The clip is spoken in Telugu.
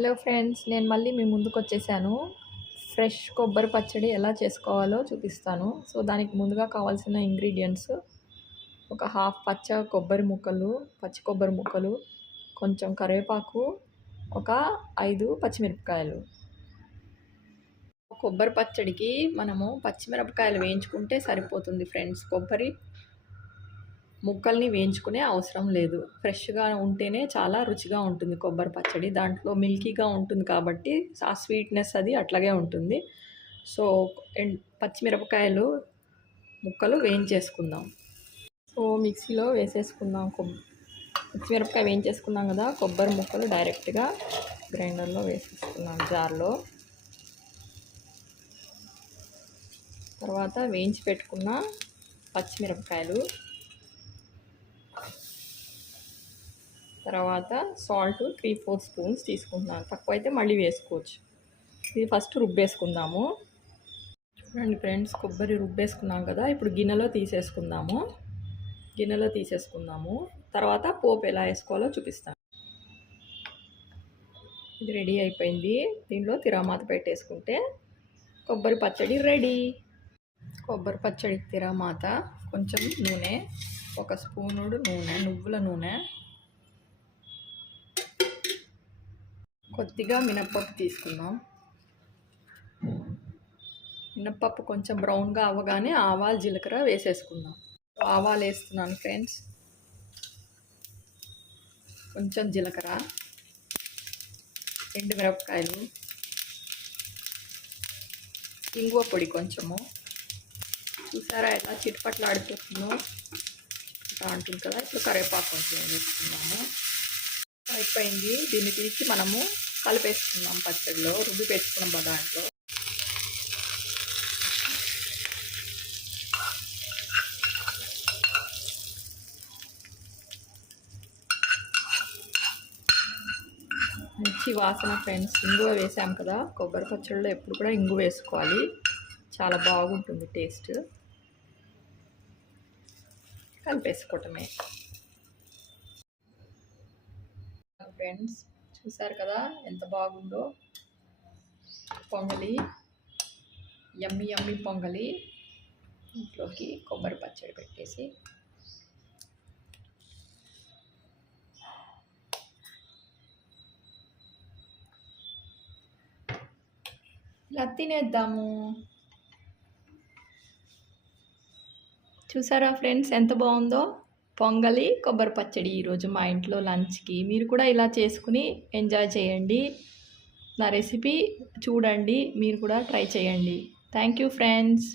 హలో ఫ్రెండ్స్, నేను మళ్ళీ మీ ముందుకు వచ్చేసాను. ఫ్రెష్ కొబ్బరి పచ్చడి ఎలా చేసుకోవాలో చూపిస్తాను. సో దానికి ముందుగా కావాల్సిన ఇంగ్రీడియంట్స్ ఒక హాఫ్ పచ్చి కొబ్బరి ముక్కలు, కొంచెం కరివేపాకు, ఒక 5 పచ్చిమిరపకాయలు. కొబ్బరి పచ్చడికి మనము పచ్చిమిరపకాయలు వేయించుకుంటే సరిపోతుంది ఫ్రెండ్స్. కొబ్బరి ముక్కల్ని వేయించుకునే అవసరం లేదు. ఫ్రెష్గా ఉంటేనే చాలా రుచిగా ఉంటుంది కొబ్బరి పచ్చడి. దాంట్లో మిల్కీగా ఉంటుంది కాబట్టి ఆ స్వీట్నెస్ అది అట్లాగే ఉంటుంది. సో పచ్చిమిరపకాయలు ముక్కలు వేయించేసుకుందాం. సో మిక్సీలో వేసేసుకుందాం. పచ్చిమిరపకాయ వేయించేసుకున్నాం కదా, కొబ్బరి ముక్కలు డైరెక్ట్గా గ్రైండర్లో వేసేసుకున్నాం జార్లో. తర్వాత వేయించి పెట్టుకున్న పచ్చిమిరపకాయలు, తర్వాత సాల్ట్ 3-4 స్పూన్స్ తీసుకుంటున్నాను. తక్కువ అయితే మళ్ళీ వేసుకోవచ్చు. ఇది ఫస్ట్ రుబ్బేసుకుందాము. చూడండి ఫ్రెండ్స్, కొబ్బరి రుబ్బేసుకున్నాం కదా, ఇప్పుడు గిన్నెలో తీసేసుకుందాము. తర్వాత పోపు ఎలా వేసుకోవాలో చూపిస్తాను. ఇది రెడీ అయిపోయింది. దీనిలో తిరమాత పెట్టేసుకుంటే కొబ్బరి పచ్చడి రెడీ. కొబ్బరి పచ్చడి తిరమాత కొంచెం నూనె, 1 స్పూనుడు నూనె, నువ్వుల నూనె, కొద్దిగా మినప్పప్పు తీసుకుందాం. మినప్పప్పు కొంచెం బ్రౌన్గా అవ్వగానే ఆవాలు జీలకర్ర వేసేసుకుందాం. ఆవాలు వేస్తున్నాను ఫ్రెండ్స్, కొంచెం జీలకర్ర, ఎండుమిరపకాయలు, ఇంగువ పొడి కొంచెము. చూసారా ఎలా చిట్పట్లాడిపోతుందో, అంటుంది కదా. ఇప్పుడు కరివేపాకు కొంచెం వేసుకుందాము. అయిపోయింది. దీన్ని తీసి మనము కలిపేసుకుందాం పచ్చడిలో, రుబ్బి పెట్టుకున్నాం దాంట్లో. మంచి వాసన ఫ్రెండ్స్. ఇంగువ వేసాం కదా, కొబ్బరి పచ్చడిలో ఎప్పుడు కూడా ఇంగువ వేసుకోవాలి, చాలా బాగుంటుంది టేస్ట్. కలిపేసుకోవటమే ఫ్రెండ్స్. చూసారు కదా ఎంత బాగుందో పొంగలి, యమ్మీ పొంగలి. ఇంట్లోకి కొబ్బరి పచ్చడి పెట్టేసి ఇలా తినేద్దాము. చూసారా ఫ్రెండ్స్ ఎంత బాగుందో పొంగలి కొబ్బరి పచ్చడి ఈరోజు మా ఇంట్లో లంచ్కి. మీరు కూడా ఇలా చేసుకుని ఎంజాయ్ చేయండి. నా రెసిపీ చూడండి, మీరు కూడా ట్రై చేయండి. Thank you friends.